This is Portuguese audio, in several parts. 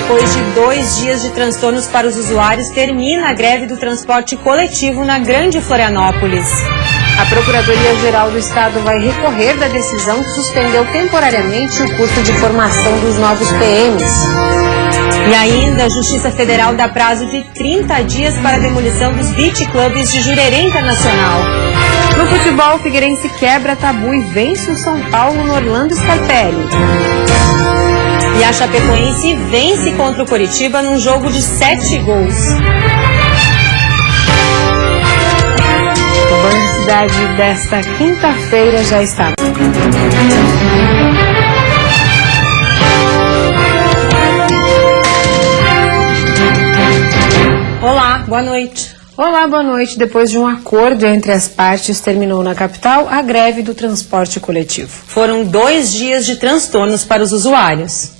Depois de 2 dias de transtornos para os usuários, termina a greve do transporte coletivo na Grande Florianópolis. A Procuradoria-Geral do Estado vai recorrer da decisão que suspendeu temporariamente o curso de formação dos novos PMs. E ainda, a Justiça Federal dá prazo de 30 dias para a demolição dos beach clubs de Jurerê Internacional. No futebol, o Figueirense quebra tabu e vence o São Paulo no Orlando Scarpelli. E a Chapecoense vence contra o Coritiba num jogo de 7 gols. O Band Cidade desta quinta-feira já está. Olá, boa noite. Olá, boa noite. Depois de um acordo entre as partes, terminou na capital a greve do transporte coletivo. Foram 2 dias de transtornos para os usuários.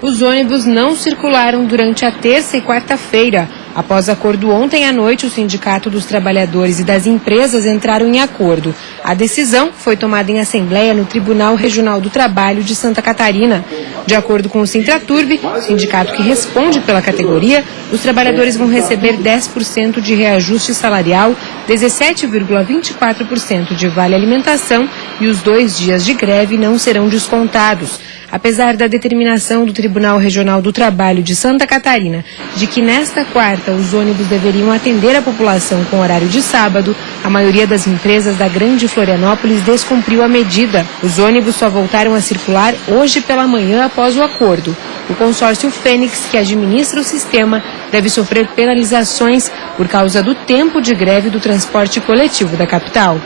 Os ônibus não circularam durante a terça e quarta-feira. Após acordo ontem à noite, o Sindicato dos Trabalhadores e das Empresas entraram em acordo. A decisão foi tomada em assembleia no Tribunal Regional do Trabalho de Santa Catarina. De acordo com o Sintraturb, sindicato que responde pela categoria, os trabalhadores vão receber 10% de reajuste salarial, 17,24% de vale alimentação e os 2 dias de greve não serão descontados. Apesar da determinação do Tribunal Regional do Trabalho de Santa Catarina de que nesta quarta os ônibus deveriam atender a população com horário de sábado, a maioria das empresas da Grande Florianópolis descumpriu a medida. Os ônibus só voltaram a circular hoje pela manhã após o acordo. O consórcio Fênix, que administra o sistema, deve sofrer penalizações por causa do tempo de greve do transporte coletivo da capital.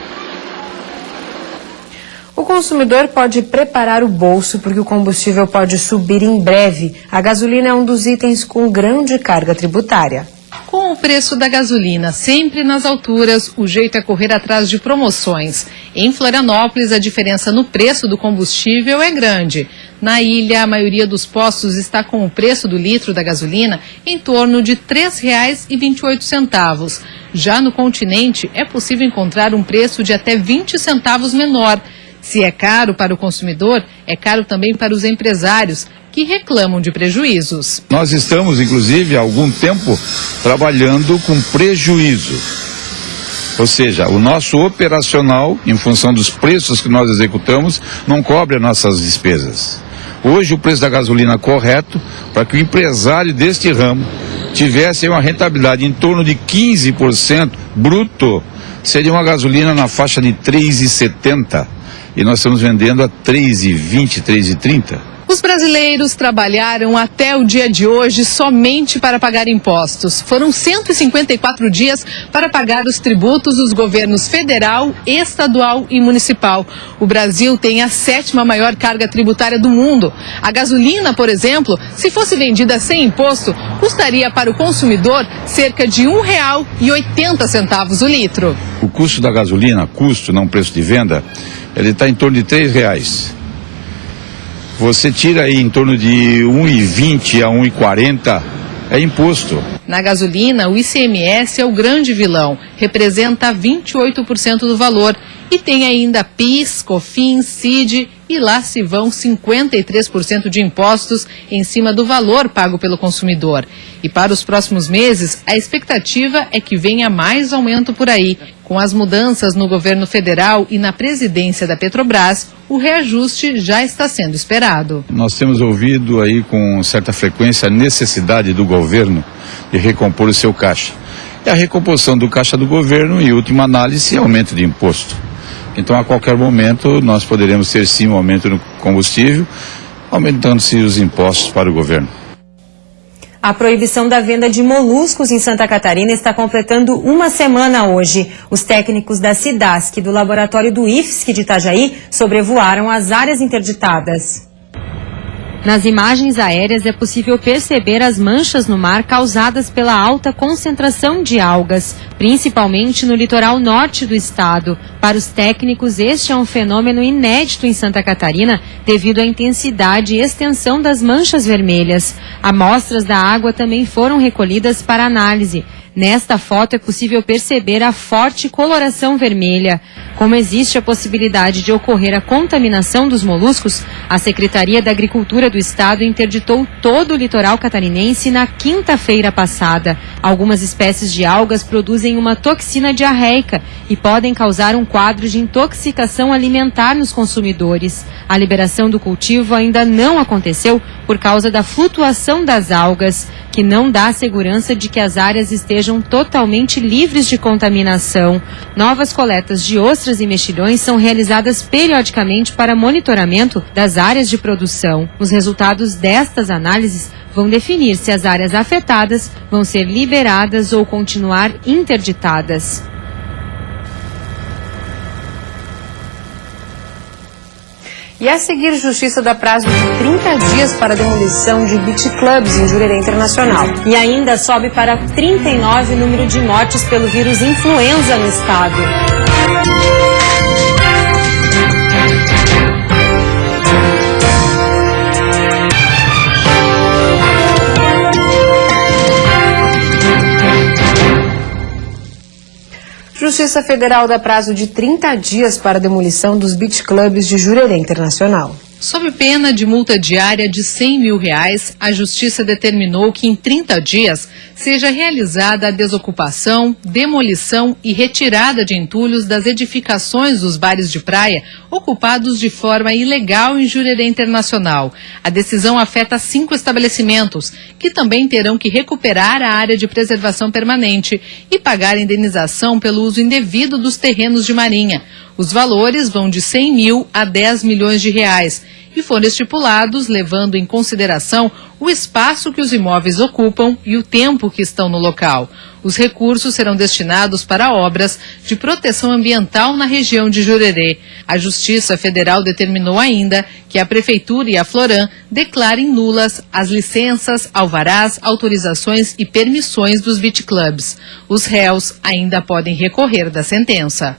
O consumidor pode preparar o bolso porque o combustível pode subir em breve. A gasolina é um dos itens com grande carga tributária. Com o preço da gasolina sempre nas alturas, o jeito é correr atrás de promoções. Em Florianópolis, a diferença no preço do combustível é grande. Na ilha, a maioria dos postos está com o preço do litro da gasolina em torno de R$ 3,28. Já no continente, é possível encontrar um preço de até 20 centavos menor. Se é caro para o consumidor, é caro também para os empresários, que reclamam de prejuízos. Nós estamos, inclusive, há algum tempo, trabalhando com prejuízo. Ou seja, o nosso operacional, em função dos preços que nós executamos, não cobre as nossas despesas. Hoje, o preço da gasolina correto, para que o empresário deste ramo tivesse uma rentabilidade em torno de 15% bruto, seria uma gasolina na faixa de R$ 3,70. E nós estamos vendendo a R$ 3,20, R$ 3,30. Os brasileiros trabalharam até o dia de hoje somente para pagar impostos. Foram 154 dias para pagar os tributos dos governos federal, estadual e municipal. O Brasil tem a 7ª maior carga tributária do mundo. A gasolina, por exemplo, se fosse vendida sem imposto, custaria para o consumidor cerca de R$ 1,80 o litro. O custo da gasolina, custo, não preço de venda, ele está em torno de R$ 3. Você tira aí em torno de 1,20 a 1,40, é imposto. Na gasolina, o ICMS é o grande vilão, representa 28% do valor. E tem ainda PIS, COFINS, CID e lá se vão 53% de impostos em cima do valor pago pelo consumidor. E para os próximos meses, a expectativa é que venha mais aumento por aí. Com as mudanças no governo federal e na presidência da Petrobras, o reajuste já está sendo esperado. Nós temos ouvido aí com certa frequência a necessidade do governo de recompor o seu caixa. E a recomposição do caixa do governo, em última análise, é aumento de imposto. Então, a qualquer momento, nós poderemos ter sim um aumento no combustível, aumentando-se os impostos para o governo. A proibição da venda de moluscos em Santa Catarina está completando 1 semana hoje. Os técnicos da Cidasc e do laboratório do IFSC de Itajaí sobrevoaram as áreas interditadas. Nas imagens aéreas é possível perceber as manchas no mar causadas pela alta concentração de algas, principalmente no litoral norte do estado. Para os técnicos, este é um fenômeno inédito em Santa Catarina devido à intensidade e extensão das manchas vermelhas. Amostras da água também foram recolhidas para análise. Nesta foto é possível perceber a forte coloração vermelha. Como existe a possibilidade de ocorrer a contaminação dos moluscos, a Secretaria da Agricultura do Estado interditou todo o litoral catarinense na quinta-feira passada. Algumas espécies de algas produzem uma toxina diarreica e podem causar um quadro de intoxicação alimentar nos consumidores. A liberação do cultivo ainda não aconteceu por causa da flutuação das algas, que não dá segurança de que as áreas estejam totalmente livres de contaminação. Novas coletas de ostras e mexilhões são realizadas periodicamente para monitoramento das áreas de produção. Os resultados destas análises vão definir se as áreas afetadas vão ser liberadas ou continuar interditadas. E a seguir, Justiça dá prazo de 30 dias para a demolição de beach clubs em Jurerê Internacional. E ainda sobe para 39 o número de mortes pelo vírus influenza no estado. Justiça Federal dá prazo de 30 dias para a demolição dos beach clubs de Jurerê Internacional. Sob pena de multa diária de R$100 mil, a Justiça determinou que em 30 dias seja realizada a desocupação, demolição e retirada de entulhos das edificações dos bares de praia ocupados de forma ilegal em Jurerê Internacional. A decisão afeta 5 estabelecimentos, que também terão que recuperar a área de preservação permanente e pagar indenização pelo uso indevido dos terrenos de marinha. Os valores vão de R$100 mil a R$10 milhões e foram estipulados levando em consideração o espaço que os imóveis ocupam e o tempo que estão no local. Os recursos serão destinados para obras de proteção ambiental na região de Jurerê. A Justiça Federal determinou ainda que a Prefeitura e a Floran declarem nulas as licenças, alvarás, autorizações e permissões dos beach clubs. Os réus ainda podem recorrer da sentença.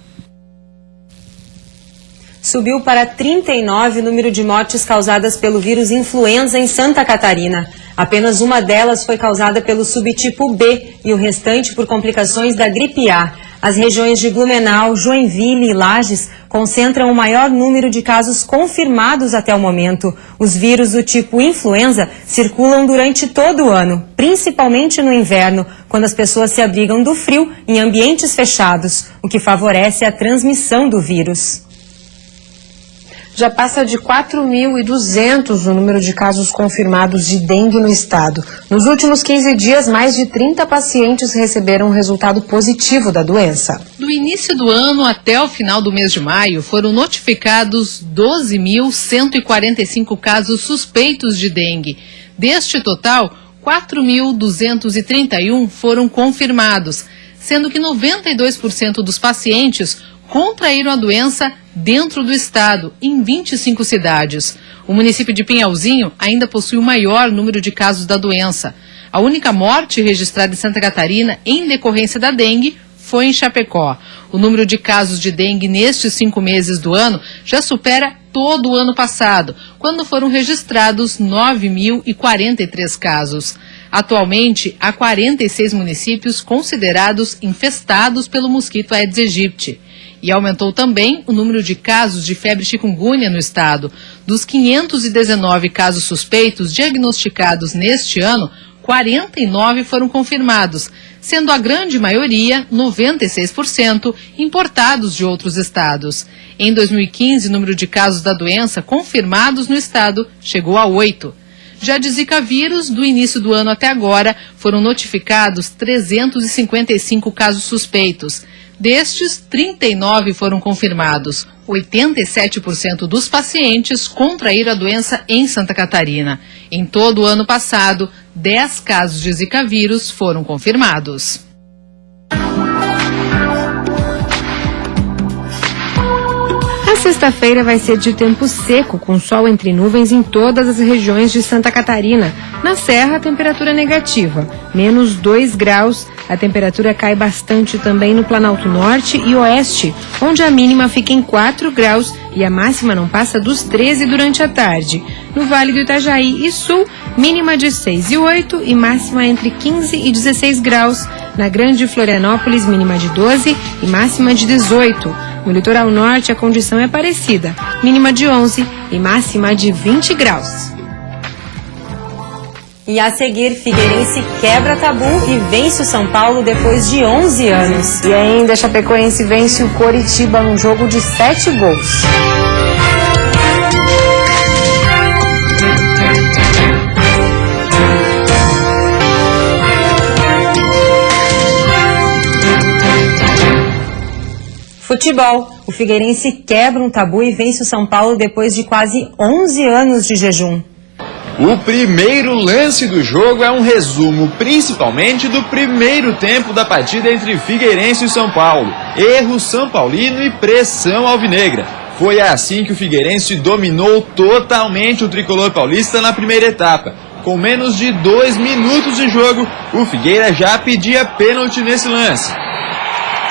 Subiu para 39 o número de mortes causadas pelo vírus influenza em Santa Catarina. Apenas uma delas foi causada pelo subtipo B e o restante por complicações da gripe A. As regiões de Blumenau, Joinville e Lages concentram o maior número de casos confirmados até o momento. Os vírus do tipo influenza circulam durante todo o ano, principalmente no inverno, quando as pessoas se abrigam do frio em ambientes fechados, o que favorece a transmissão do vírus. Já passa de 4.200 o número de casos confirmados de dengue no estado. Nos últimos 15 dias, mais de 30 pacientes receberam um resultado positivo da doença. Do início do ano até o final do mês de maio, foram notificados 12.145 casos suspeitos de dengue. Deste total, 4.231 foram confirmados, sendo que 92% dos pacientes contraíram a doença dentro do estado, em 25 cidades. O município de Pinhalzinho ainda possui o maior número de casos da doença. A única morte registrada em Santa Catarina em decorrência da dengue foi em Chapecó. O número de casos de dengue nestes 5 meses do ano já supera todo o ano passado, quando foram registrados 9.043 casos. Atualmente, há 46 municípios considerados infestados pelo mosquito Aedes aegypti. E aumentou também o número de casos de febre chikungunya no estado. Dos 519 casos suspeitos diagnosticados neste ano, 49 foram confirmados, sendo a grande maioria, 96%, importados de outros estados. Em 2015, o número de casos da doença confirmados no estado chegou a 8. Já de Zika vírus, do início do ano até agora, foram notificados 355 casos suspeitos. Destes, 39 foram confirmados. 87% dos pacientes contraíram a doença em Santa Catarina. Em todo o ano passado, 10 casos de Zika vírus foram confirmados. A sexta-feira vai ser de tempo seco, com sol entre nuvens em todas as regiões de Santa Catarina. Na Serra, a temperatura negativa, menos 2 graus. A temperatura cai bastante também no Planalto Norte e Oeste, onde a mínima fica em 4 graus e a máxima não passa dos 13 durante a tarde. No Vale do Itajaí e Sul, mínima de 6 e 8 e máxima entre 15 e 16 graus. Na Grande Florianópolis, mínima de 12 e máxima de 18. No litoral norte, a condição é parecida, mínima de 11 e máxima de 20 graus. E a seguir, Figueirense quebra tabu e vence o São Paulo depois de 11 anos. E ainda, a Chapecoense vence o Coritiba num jogo de 7 gols. Futebol. O Figueirense quebra um tabu e vence o São Paulo depois de quase 11 anos de jejum. O primeiro lance do jogo é um resumo principalmente do primeiro tempo da partida entre Figueirense e São Paulo. Erro são paulino e pressão alvinegra. Foi assim que o Figueirense dominou totalmente o tricolor paulista na primeira etapa. Com menos de 2 minutos de jogo, o Figueira já pedia pênalti nesse lance.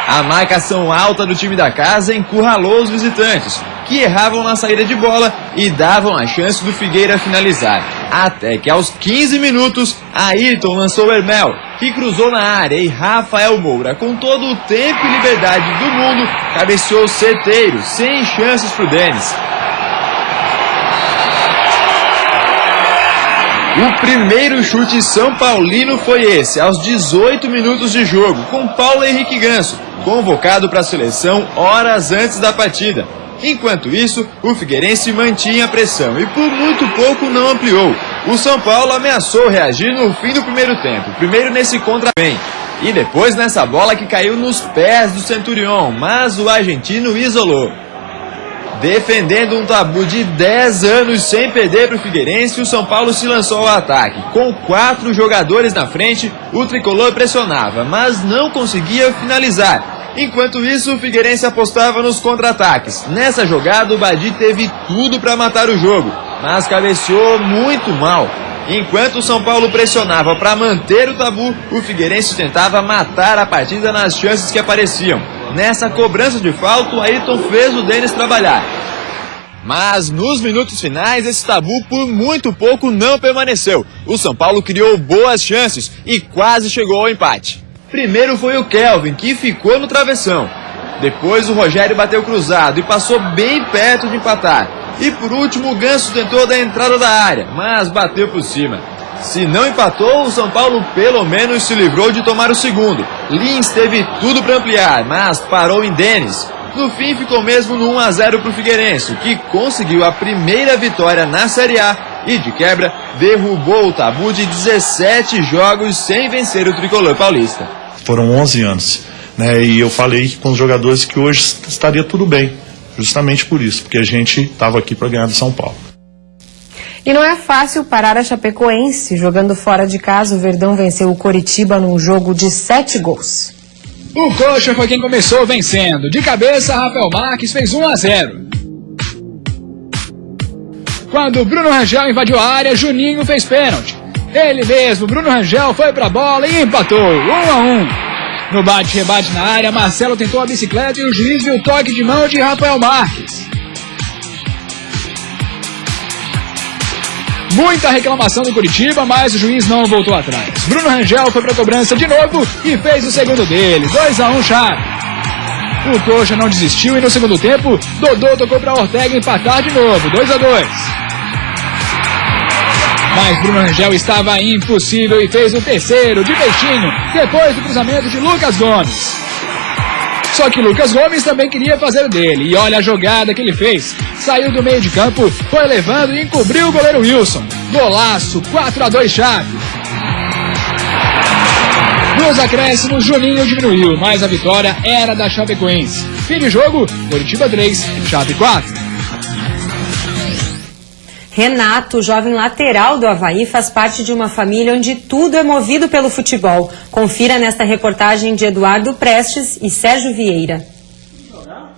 A marcação alta do time da casa encurralou os visitantes, que erravam na saída de bola e davam a chance do Figueira finalizar. Até que aos 15 minutos, Ayrton lançou o Hermel, que cruzou na área, e Rafael Moura, com todo o tempo e liberdade do mundo, cabeceou certeiro, sem chances para o Denis. O primeiro chute São Paulino foi esse, aos 18 minutos de jogo, com Paulo Henrique Ganso, convocado para a seleção horas antes da partida. Enquanto isso, o Figueirense mantinha a pressão e por muito pouco não ampliou. O São Paulo ameaçou reagir no fim do primeiro tempo, primeiro nesse contra-bem e depois nessa bola que caiu nos pés do Centurion, mas o argentino isolou. Defendendo um tabu de 10 anos sem perder para o Figueirense, o São Paulo se lançou ao ataque. Com 4 jogadores na frente, o tricolor pressionava, mas não conseguia finalizar. Enquanto isso, o Figueirense apostava nos contra-ataques. Nessa jogada, o Badi teve tudo para matar o jogo, mas cabeceou muito mal. Enquanto o São Paulo pressionava para manter o tabu, o Figueirense tentava matar a partida nas chances que apareciam. Nessa cobrança de falta, o Ayrton fez o Denis trabalhar. Mas nos minutos finais, esse tabu por muito pouco não permaneceu. O São Paulo criou boas chances e quase chegou ao empate. Primeiro foi o Kelvin, que ficou no travessão. Depois o Rogério bateu cruzado e passou bem perto de empatar. E por último o Ganso tentou da entrada da área, mas bateu por cima. Se não empatou, o São Paulo pelo menos se livrou de tomar o segundo. Lins teve tudo para ampliar, mas parou em Denis. No fim ficou mesmo no 1-0 para o Figueirense, que conseguiu a primeira vitória na Série A e de quebra derrubou o tabu de 17 jogos sem vencer o tricolor paulista. Foram 11 anos, né? E eu falei com os jogadores que hoje estaria tudo bem, justamente por isso, porque a gente estava aqui para ganhar do São Paulo. E não é fácil parar a Chapecoense. Jogando fora de casa, o Verdão venceu o Coritiba num jogo de 7 gols. O Coxa foi quem começou vencendo. De cabeça, Rafael Marques fez 1-0. Quando Bruno Rangel invadiu a área, Juninho fez pênalti. Ele mesmo, Bruno Rangel, foi pra bola e empatou, 1-1. No bate-rebate na área, Marcelo tentou a bicicleta e o juiz viu o toque de mão de Rafael Marques. Muita reclamação do Coritiba, mas o juiz não voltou atrás. Bruno Rangel foi pra cobrança de novo e fez o segundo dele, 2-1 chave. O Coxa não desistiu e no segundo tempo, Dodô tocou pra Ortega empatar de novo, 2-2. Mas Bruno Rangel estava impossível e fez o terceiro de peixinho, depois do cruzamento de Lucas Gomes. Só que Lucas Gomes também queria fazer o dele, e olha a jogada que ele fez. Saiu do meio de campo, foi levando e encobriu o goleiro Wilson. Golaço, 4-2 chave. Nos acréscimos, Juninho diminuiu, mas a vitória era da Chapecoense. Fim de jogo, Coritiba 3, Chape 4. Renato, jovem lateral do Avaí, faz parte de uma família onde tudo é movido pelo futebol. Confira nesta reportagem de Eduardo Prestes e Sérgio Vieira.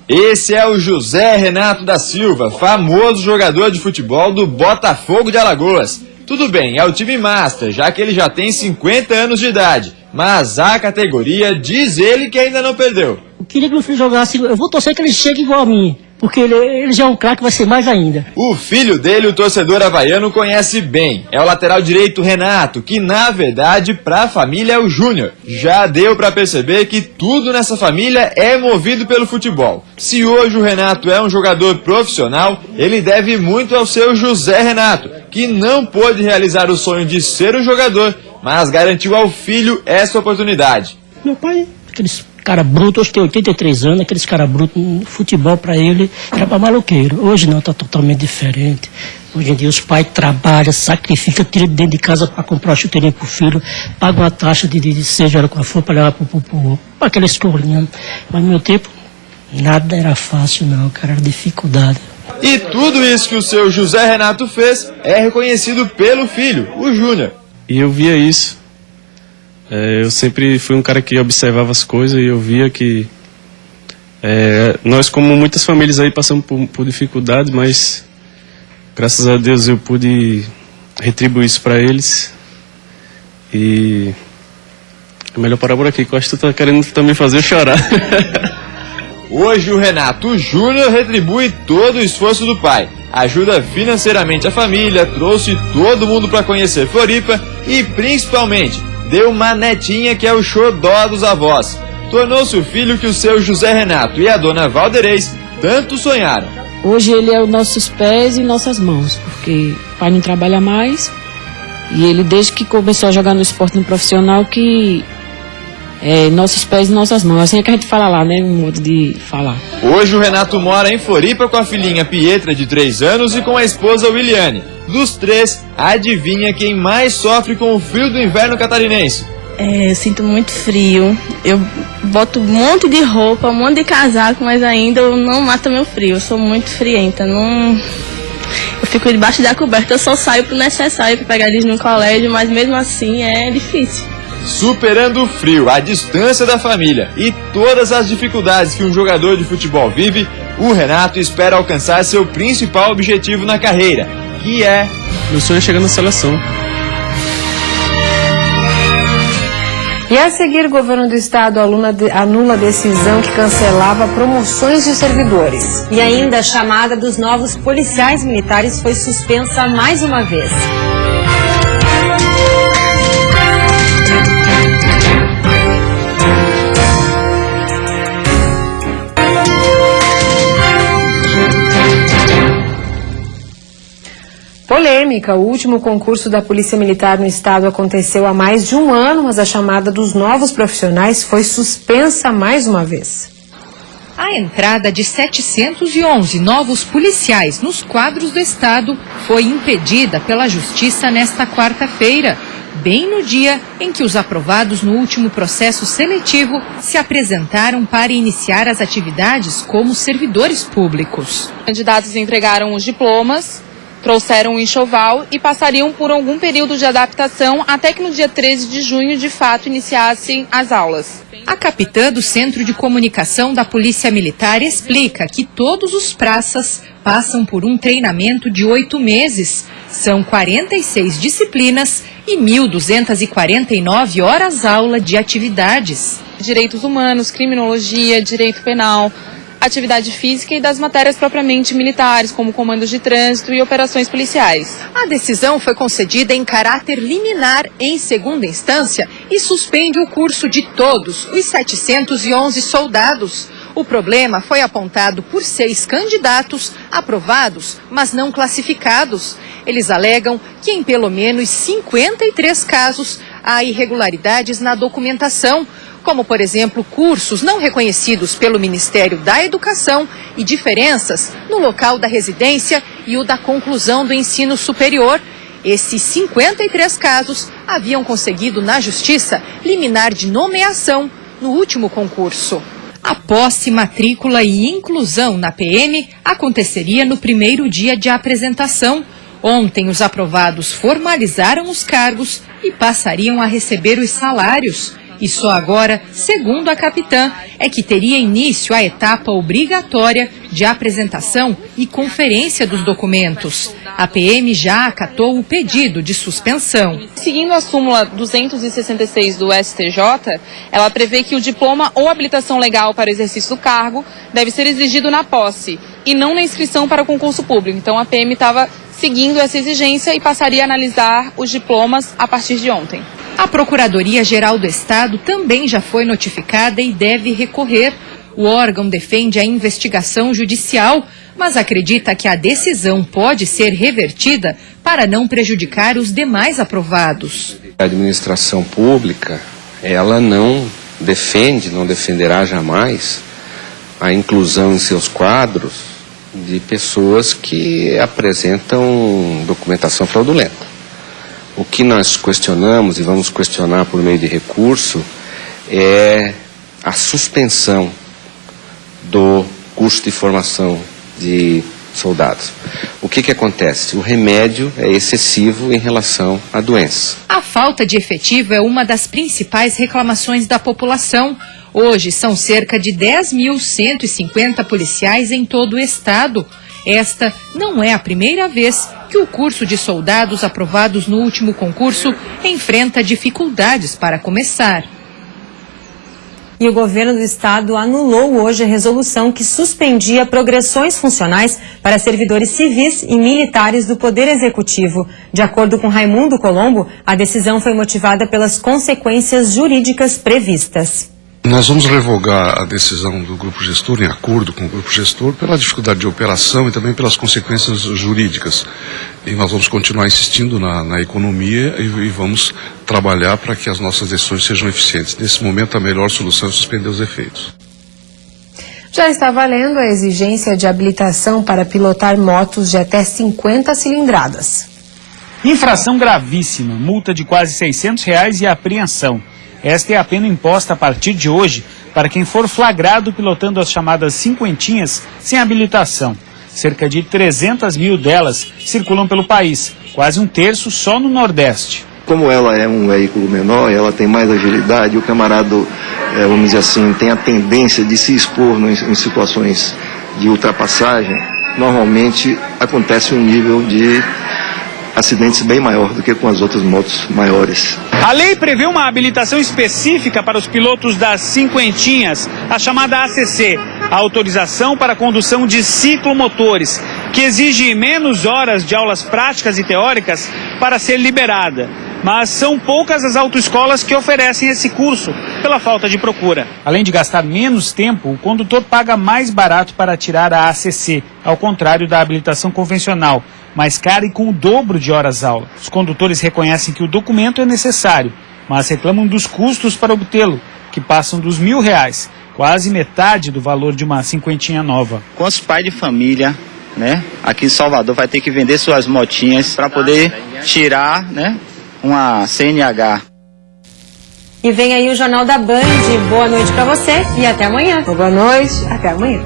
Esse é o José Renato da Silva, famoso jogador de futebol do Botafogo de Alagoas. Tudo bem, é o time master, já que ele já tem 50 anos de idade. Mas a categoria diz ele que ainda não perdeu. Eu queria que meu filho jogasse, eu vou torcer que ele chegue igual a mim. porque ele já é um craque, vai ser mais ainda. O filho dele, o torcedor havaiano, conhece bem. É o lateral direito Renato, que na verdade para a família é o Júnior. Já deu para perceber que tudo nessa família é movido pelo futebol. Se hoje o Renato é um jogador profissional, ele deve muito ao seu José Renato, que não pôde realizar o sonho de ser um jogador, mas garantiu ao filho essa oportunidade. Meu pai, aqueles cara bruto, hoje tem 83 anos, aqueles cara bruto, futebol para ele era para maloqueiro. Hoje não, tá totalmente diferente. Hoje em dia os pais trabalham, sacrificam, tiram de dentro de casa para comprar uma chuteirinha pro filho, pagam uma taxa de seja hora qual for para levar para aquela escolinha. Mas no meu tempo, nada era fácil não, cara, era dificuldade. E tudo isso que o seu José Renato fez é reconhecido pelo filho, o Júnior. E eu via isso. Eu sempre fui um cara que observava as coisas e eu via que nós, como muitas famílias aí, passamos por dificuldades, mas graças a Deus eu pude retribuir isso para eles. E é melhor parar por aqui, que eu acho que tu tá querendo também fazer eu chorar. Hoje o Renato Júnior retribui todo o esforço do pai. Ajuda financeiramente a família, trouxe todo mundo para conhecer Floripa e, principalmente, deu uma netinha que é o xodó dos avós. Tornou-se o filho que o seu José Renato e a dona Valderez tanto sonharam. Hoje ele é os nossos pés e nossas mãos, porque o pai não trabalha mais. E ele, desde que começou a jogar no esporte no profissional, que nossos pés e nossas mãos. Assim é que a gente fala lá, né? Um modo de falar. Hoje o Renato mora em Floripa com a filhinha Pietra, de 3 anos, e com a esposa Williane. Dos 3, adivinha quem mais sofre com o frio do inverno catarinense? Eu sinto muito frio. Eu boto um monte de roupa, um monte de casaco, mas ainda eu não mato meu frio. Eu sou muito frienta. Não... Eu fico debaixo da coberta. Eu só saio pro necessário para pegar eles no colégio, mas mesmo assim é difícil. Superando o frio, a distância da família e todas as dificuldades que um jogador de futebol vive, o Renato espera alcançar seu principal objetivo na carreira, que é... Meu sonho é chegar na seleção. E a seguir, o governo do estado anula a decisão que cancelava promoções de servidores. E ainda a chamada dos novos policiais militares foi suspensa mais uma vez. Polêmica. O último concurso da Polícia Militar no estado aconteceu há mais de um ano, mas a chamada dos novos profissionais foi suspensa mais uma vez. A entrada de 711 novos policiais nos quadros do estado foi impedida pela Justiça nesta quarta-feira, bem no dia em que os aprovados no último processo seletivo se apresentaram para iniciar as atividades como servidores públicos. Candidatos entregaram os diplomas, trouxeram o enxoval e passariam por algum período de adaptação até que no dia 13 de junho, de fato, iniciassem as aulas. A capitã do Centro de Comunicação da Polícia Militar explica que todos os praças passam por um treinamento de 8 meses. São 46 disciplinas e 1.249 horas-aula de atividades. Direitos humanos, criminologia, direito penal, atividade física e das matérias propriamente militares, como comandos de trânsito e operações policiais. A decisão foi concedida em caráter liminar em segunda instância e suspende o curso de todos os 711 soldados. O problema foi apontado por 6 candidatos aprovados, mas não classificados. Eles alegam que em pelo menos 53 casos há irregularidades na documentação, como, por exemplo, cursos não reconhecidos pelo Ministério da Educação e diferenças no local da residência e o da conclusão do ensino superior. Esses 53 casos haviam conseguido na Justiça liminar de nomeação no último concurso. A posse, matrícula e inclusão na PM aconteceria no primeiro dia de apresentação. Ontem, os aprovados formalizaram os cargos e passariam a receber os salários. E só agora, segundo a capitã, é que teria início a etapa obrigatória de apresentação e conferência dos documentos. A PM já acatou o pedido de suspensão. Seguindo a súmula 266 do STJ, ela prevê que o diploma ou habilitação legal para o exercício do cargo deve ser exigido na posse, e não na inscrição para concurso público. Então a PM estava seguindo essa exigência e passaria a analisar os diplomas a partir de ontem. A Procuradoria-Geral do Estado também já foi notificada e deve recorrer. O órgão defende a investigação judicial, mas acredita que a decisão pode ser revertida para não prejudicar os demais aprovados. A administração pública, ela não defende, não defenderá jamais a inclusão em seus quadros de pessoas que apresentam documentação fraudulenta. O que nós questionamos e vamos questionar por meio de recurso é a suspensão do curso de formação de soldados. O que acontece? O remédio é excessivo em relação à doença. A falta de efetivo é uma das principais reclamações da população. Hoje são cerca de 10.150 policiais em todo o estado. Esta não é a primeira vez que o curso de soldados aprovados no último concurso enfrenta dificuldades para começar. E o governo do estado anulou hoje a resolução que suspendia progressões funcionais para servidores civis e militares do Poder Executivo. De acordo com Raimundo Colombo, a decisão foi motivada pelas consequências jurídicas previstas. Nós vamos revogar a decisão do grupo gestor, em acordo com o grupo gestor, pela dificuldade de operação e também pelas consequências jurídicas. E nós vamos continuar insistindo na economia e vamos trabalhar para que as nossas decisões sejam eficientes. Nesse momento, a melhor solução é suspender os efeitos. Já está valendo a exigência de habilitação para pilotar motos de até 50 cilindradas. Infração gravíssima, multa de quase R$600 e apreensão. Esta é a pena imposta a partir de hoje para quem for flagrado pilotando as chamadas cinquentinhas sem habilitação. Cerca de 300 mil delas circulam pelo país, quase um terço só no Nordeste. Como ela é um veículo menor, ela tem mais agilidade, o camarada, vamos dizer assim, tem a tendência de se expor em situações de ultrapassagem. Normalmente acontece um nível de acidentes bem maior do que com as outras motos maiores. A lei prevê uma habilitação específica para os pilotos das cinquentinhas, a chamada ACC, a autorização para a condução de ciclomotores, que exige menos horas de aulas práticas e teóricas para ser liberada. Mas são poucas as autoescolas que oferecem esse curso, pela falta de procura. Além de gastar menos tempo, o condutor paga mais barato para tirar a ACC, ao contrário da habilitação convencional, mais cara e com o dobro de horas-aula. Os condutores reconhecem que o documento é necessário, mas reclamam dos custos para obtê-lo, que passam dos R$1.000, quase metade do valor de uma cinquentinha nova. Quantos pais de família, aqui em Salvador vai ter que vender suas motinhas para poder tirar, uma CNH. E vem aí o Jornal da Band. Boa noite para você e até amanhã. Boa noite, até amanhã.